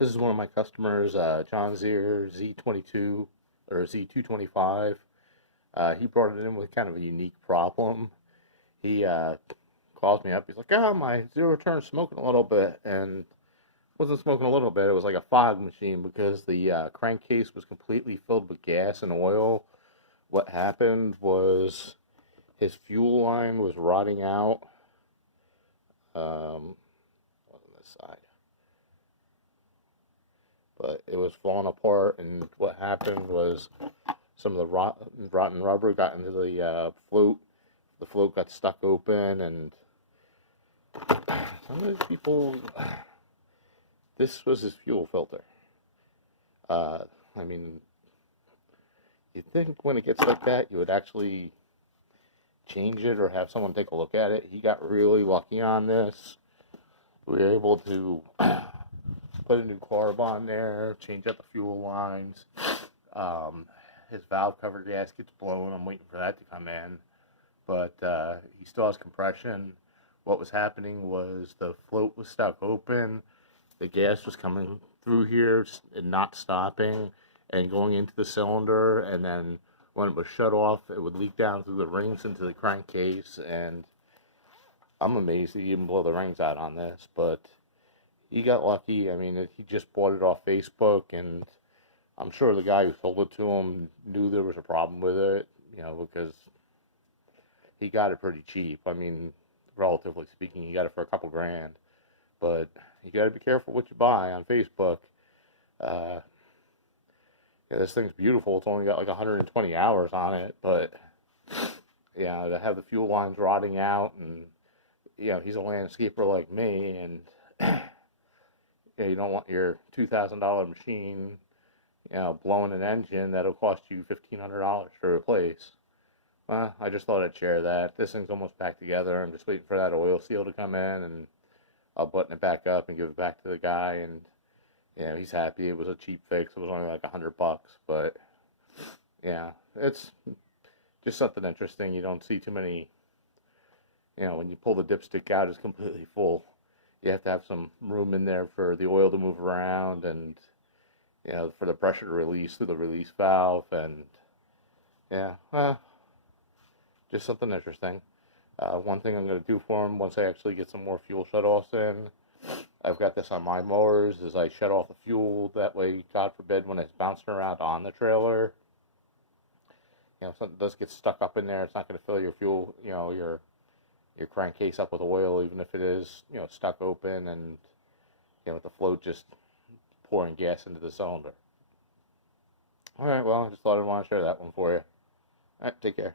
This is one of my customers, John Deere Z22 or Z225. He brought it in with kind of a unique problem. He calls me up. He's like, "Oh, my zero turn smoking a little bit," and wasn't smoking a little bit. It was like a fog machine because the crankcase was completely filled with gas and oil. What happened was his fuel line was rotting out. On this side. But it was falling apart, and what happened was some of the rotten rubber got into the float. The float got stuck open, and some of these people, this was his fuel filter. I mean, you'd think when it gets like that, you would actually change it or have someone take a look at it. He got really lucky on this. We were able to put a new carb on there, change out the fuel lines. His valve cover gasket's blown. I'm waiting for that to come in. But he still has compression. What was happening was the float was stuck open. The gas was coming through here and not stopping and going into the cylinder. And then when it was shut off, it would leak down through the rings into the crankcase. And I'm amazed he didn't blow the rings out on this. But he got lucky. I mean, he just bought it off Facebook, and I'm sure the guy who sold it to him knew there was a problem with it, because he got it pretty cheap. I mean, relatively speaking, he got it for a couple grand. But you got to be careful what you buy on Facebook. Yeah, this thing's beautiful. It's only got like 120 hours on it, but yeah, to have the fuel lines rotting out, and he's a landscaper like me, and you don't want your $2,000 machine, blowing an engine that'll cost you $1,500 to replace. Well, I just thought I'd share that. This thing's almost back together. I'm just waiting for that oil seal to come in, and I'll button it back up and give it back to the guy, and he's happy. It was a cheap fix. It was only like $100, but yeah, it's just something interesting. You don't see too many. When you pull the dipstick out, it's completely full. You have to have some room in there for the oil to move around, and for the pressure to release through the release valve, and just something interesting. One thing I'm going to do for him once I actually get some more fuel shutoffs in, I've got this on my mowers, is I shut off the fuel. That way, God forbid, when it's bouncing around on the trailer, if something does get stuck up in there, it's not going to fill your fuel, your crankcase up with oil, even if it is, stuck open, and with the float just pouring gas into the cylinder. All right, well, I just thought I'd want to share that one for you. All right, take care.